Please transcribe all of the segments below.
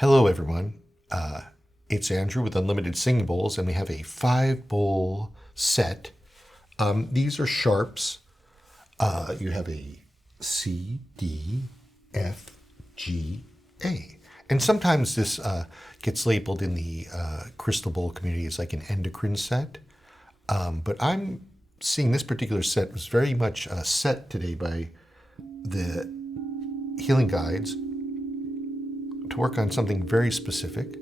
Hello, everyone. It's Andrew with Unlimited Singing Bowls, and we have a 5-bowl set. These are sharps. You have a C, D, F, G, A. And sometimes this gets labeled in the crystal bowl community as like an endocrine set. But I'm seeing this particular set was very much set today by the healing guides to work on something very specific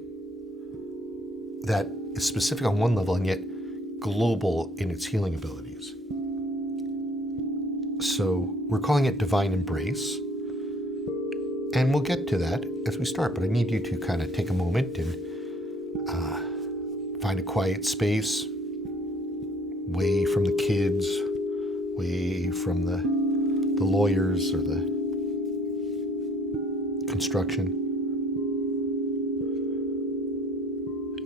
that is specific on one level and yet global in its healing abilities. So we're calling it Divine Embrace, and we'll get to that as we start, but I need you to kind of take a moment and find a quiet space, away from the kids, away from the lawyers or the construction.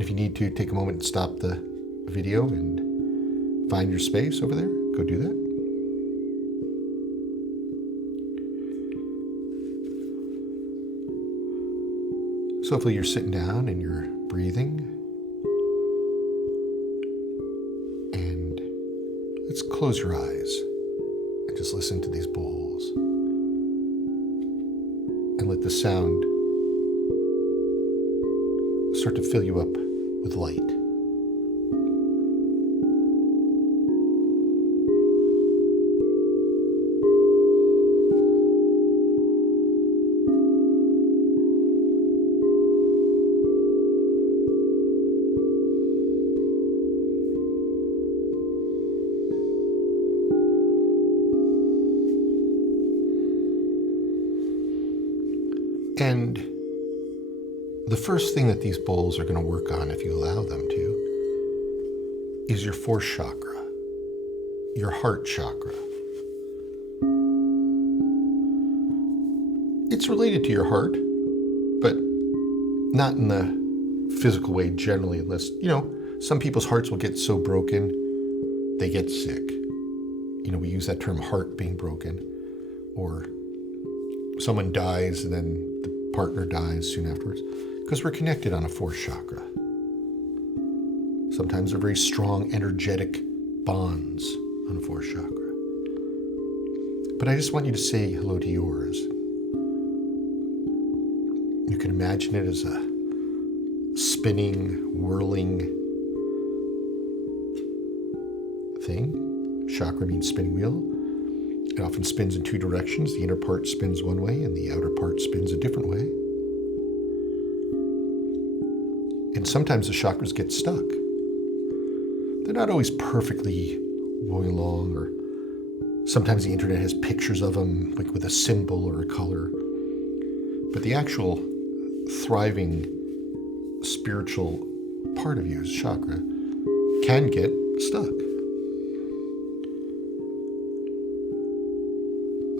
If you need to, take a moment and stop the video and find your space over there. Go do that. So hopefully you're sitting down and you're breathing. And let's close your eyes and just listen to these bowls. And let the sound start to fill you up with light. And the first thing that these bowls are going to work on, if you allow them to, is your fourth chakra, your heart chakra. It's related to your heart, but not in the physical way generally, unless, some people's hearts will get so broken, they get sick. We use that term heart being broken, or someone dies and then the partner dies soon afterwards, because we're connected on a fourth chakra. Sometimes they're very strong, energetic bonds on a fourth chakra. But I just want you to say hello to yours. You can imagine it as a spinning, whirling thing. Chakra means spinning wheel. It often spins in two directions. The inner part spins one way and the outer part spins a different way. And sometimes the chakras get stuck. They're not always perfectly going along, or sometimes the internet has pictures of them, like with a symbol or a color. But the actual thriving spiritual part of you, chakra, can get stuck.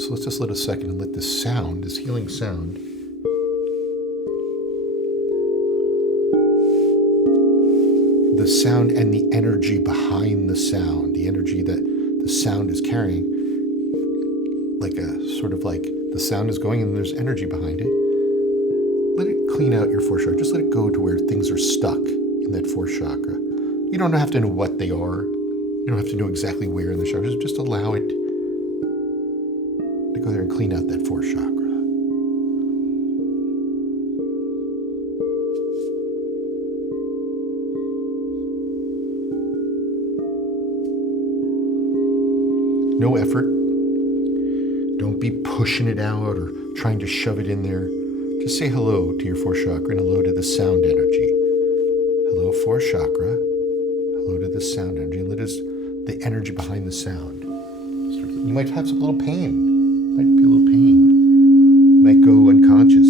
So let's just let a second and let this sound, this healing sound, the sound and the energy behind the sound, the energy that the sound is carrying, like the sound is going and there's energy behind it. Let it clean out your fourth chakra. Just let it go to where things are stuck in that fourth chakra. You don't have to know what they are. You don't have to know exactly where in the chakras. Just allow it to go there and clean out that fourth chakra. No effort. Don't be pushing it out or trying to shove it in there. Just say hello to your fourth chakra and hello to the sound energy. Hello, fourth chakra. Hello to the sound energy. And let us the energy behind the sound. You might have some little pain. Might be a little pain. You might go unconscious.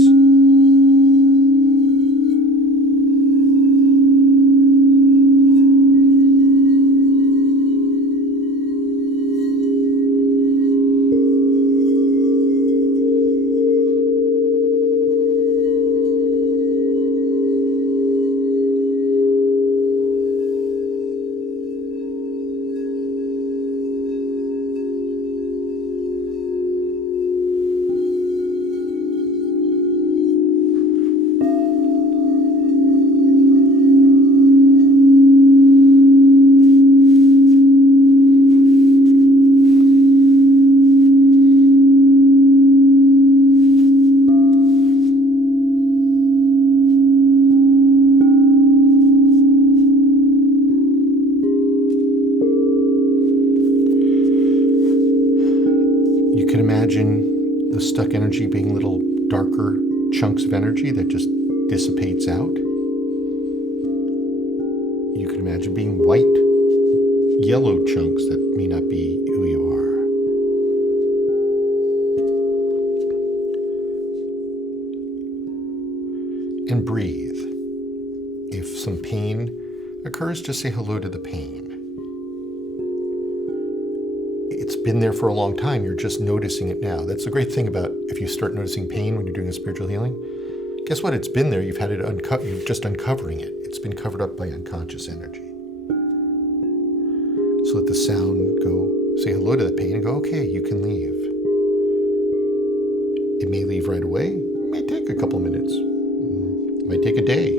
chunks of energy that just dissipates out. You can imagine being white, yellow chunks that may not be who you are. And breathe. If some pain occurs, just say hello to the pain. It's been there for a long time. You're just noticing it now. That's the great thing about if you start noticing pain when you're doing a spiritual healing. Guess what? It's been there. You've had it you're just uncovering it. It's been covered up by unconscious energy. So let the sound go. Say hello to the pain and go, okay, you can leave. It may leave right away. It may take a couple minutes. It might take a day.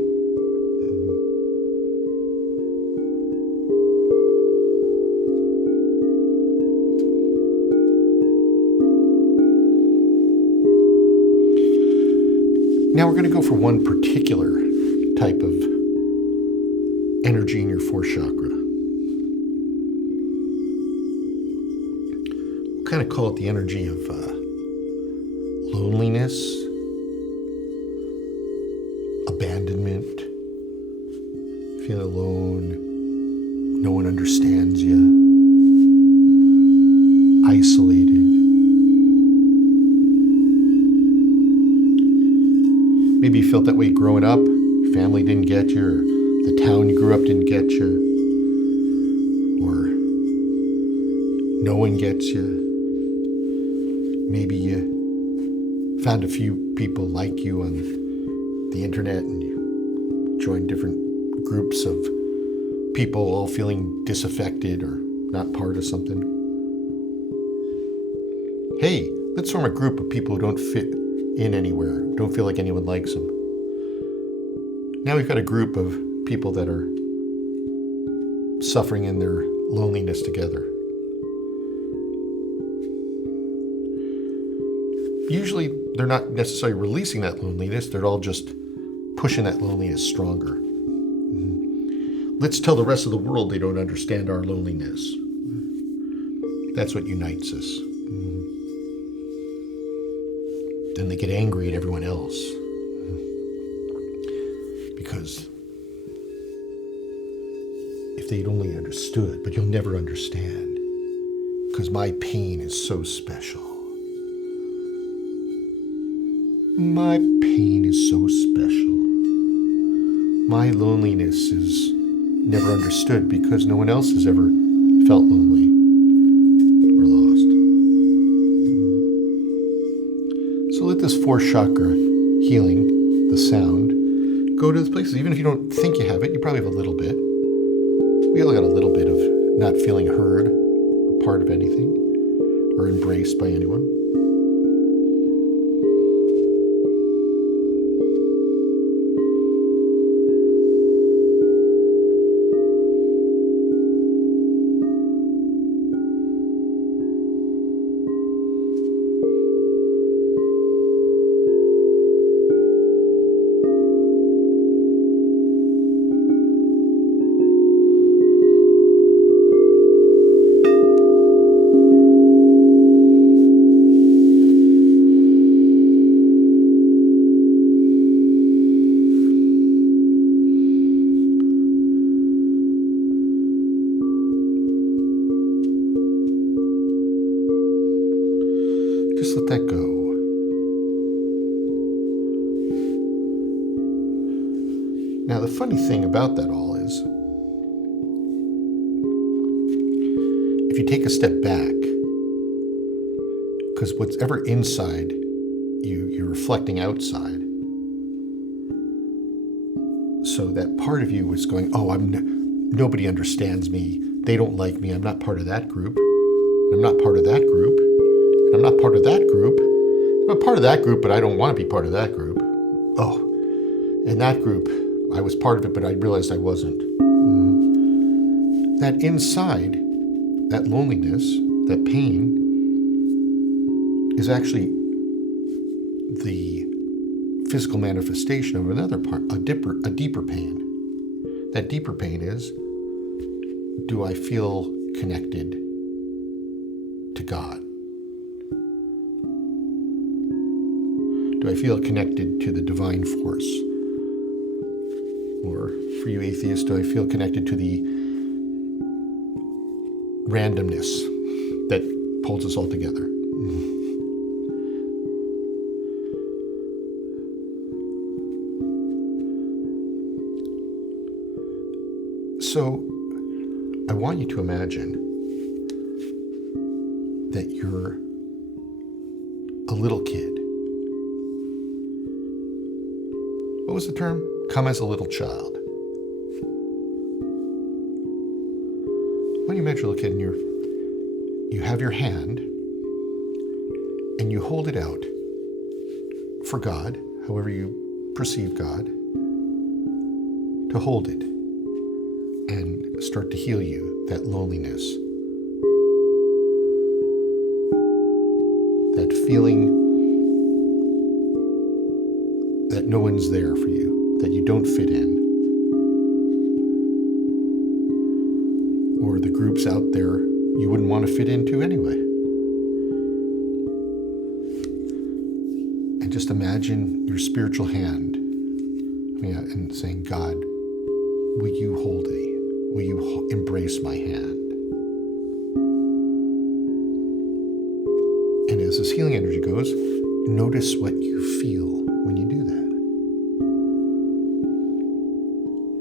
Now we're going to go for one particular type of energy in your fourth chakra. We'll kind of call it the energy of loneliness, abandonment, feel alone, no one understands you, isolated. Maybe you felt that way growing up. Your family didn't get you, or the town you grew up didn't get you, or no one gets you. Maybe you found a few people like you on the internet and you joined different groups of people all feeling disaffected or not part of something. Hey, let's form a group of people who don't fit in anywhere, don't feel like anyone likes them. Now we've got a group of people that are suffering in their loneliness together. Usually they're not necessarily releasing that loneliness, they're all just pushing that loneliness stronger. Let's tell the rest of the world they don't understand our loneliness. That's what unites us. Then they get angry at everyone else. Because if they'd only understood, but you'll never understand, because my pain is so special. My pain is so special. My loneliness is never understood because no one else has ever felt lonely or lost. So let this fourth chakra healing, the sound, go to those places. Even if you don't think you have it, you probably have a little bit. We all got a little bit of not feeling heard or part of anything or embraced by anyone. Just let that go. Now, the funny thing about that all is, if you take a step back, because whatever inside you're reflecting outside. So that part of you was going, oh, nobody understands me. They don't like me. I'm not part of that group. I'm not part of that group. I'm not part of that group. I'm a part of that group, but I don't want to be part of that group. Oh, in that group, I was part of it, but I realized I wasn't. That inside, that loneliness, that pain, is actually the physical manifestation of another part, a deeper pain. That deeper pain is, do I feel connected to God? Do I feel connected to the divine force? Or for you atheists, do I feel connected to the randomness that pulls us all together? So I want you to imagine that you're a little kid. What was the term? Come as a little child. When you imagine a little kid and you have your hand and you hold it out for God, however you perceive God, to hold it and start to heal you, that loneliness, that feeling that no one's there for you, that you don't fit in, or the groups out there you wouldn't want to fit into anyway. And just imagine your spiritual hand, and saying, God, will you hold me? Will you embrace my hand? And as this healing energy goes, notice what you feel when you do that.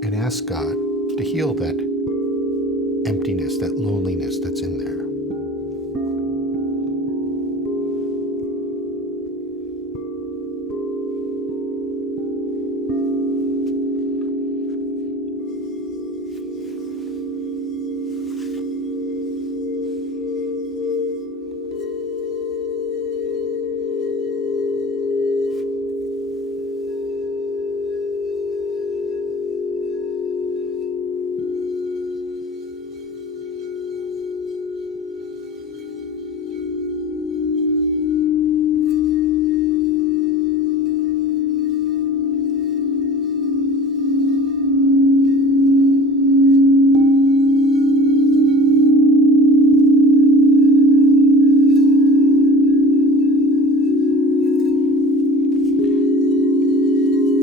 And ask God to heal that emptiness, that loneliness that's in there.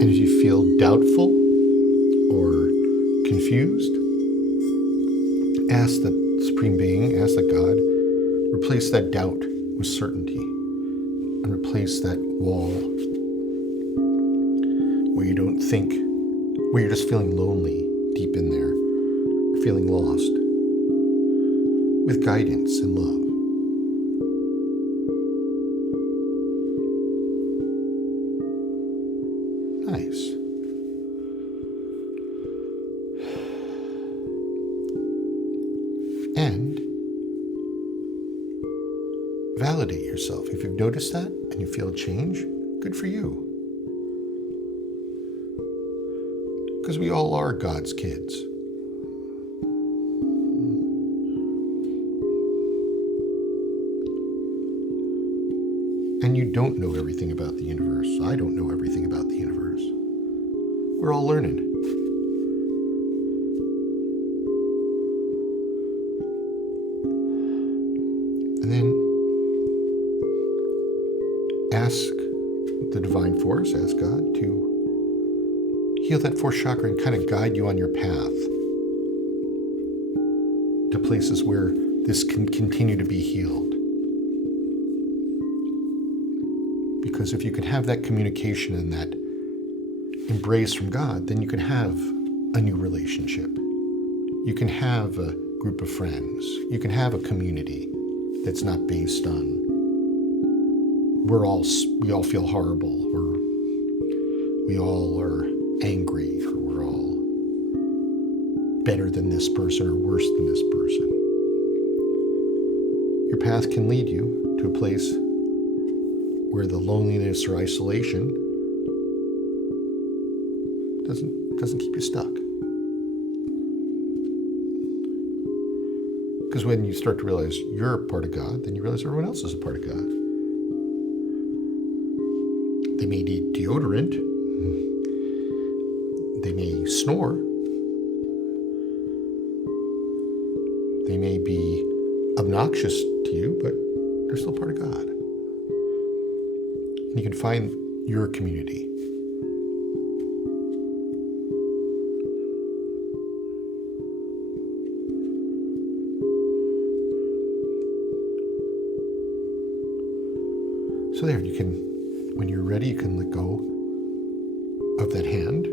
And if you feel doubtful or confused, ask the Supreme Being, ask that God, replace that doubt with certainty and replace that wall where you don't think, where you're just feeling lonely deep in there, feeling lost, with guidance and love. Nice. And validate yourself. If you've noticed that and you feel a change, good for you. Because we all are God's kids. And you don't know everything about the universe. I don't know everything about the universe. We're all learning. And then ask the divine force, ask God to heal that fourth chakra and kind of guide you on your path to places where this can continue to be healed. Because if you can have that communication and that embrace from God, then you can have a new relationship. You can have a group of friends. You can have a community that's not based on we all feel horrible, or we all are angry, or we're all better than this person or worse than this person. Your path can lead you to a place where the loneliness or isolation doesn't keep you stuck. Because when you start to realize you're a part of God, then you realize everyone else is a part of God. They may need deodorant. They may snore. They may be obnoxious to you, but they're still part of God. And you can find your community. So there, you can, when you're ready, you can let go of that hand.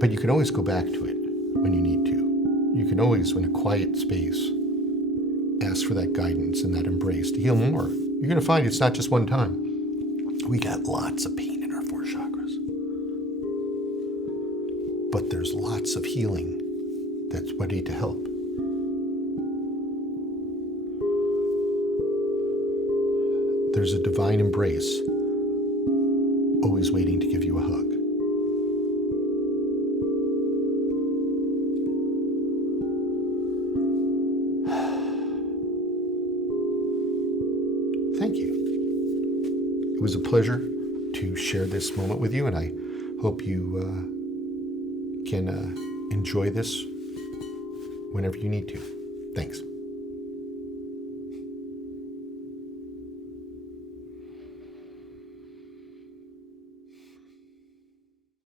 But you can always go back to it when you need to. You can always, in a quiet space, ask for that guidance and that embrace to heal more. You're going to find it's not just one time. We got lots of pain in our 4 chakras. But there's lots of healing that's ready to help. There's a divine embrace always waiting to give you a hug. Thank you. It was a pleasure to share this moment with you, and I hope you can enjoy this whenever you need to. Thanks.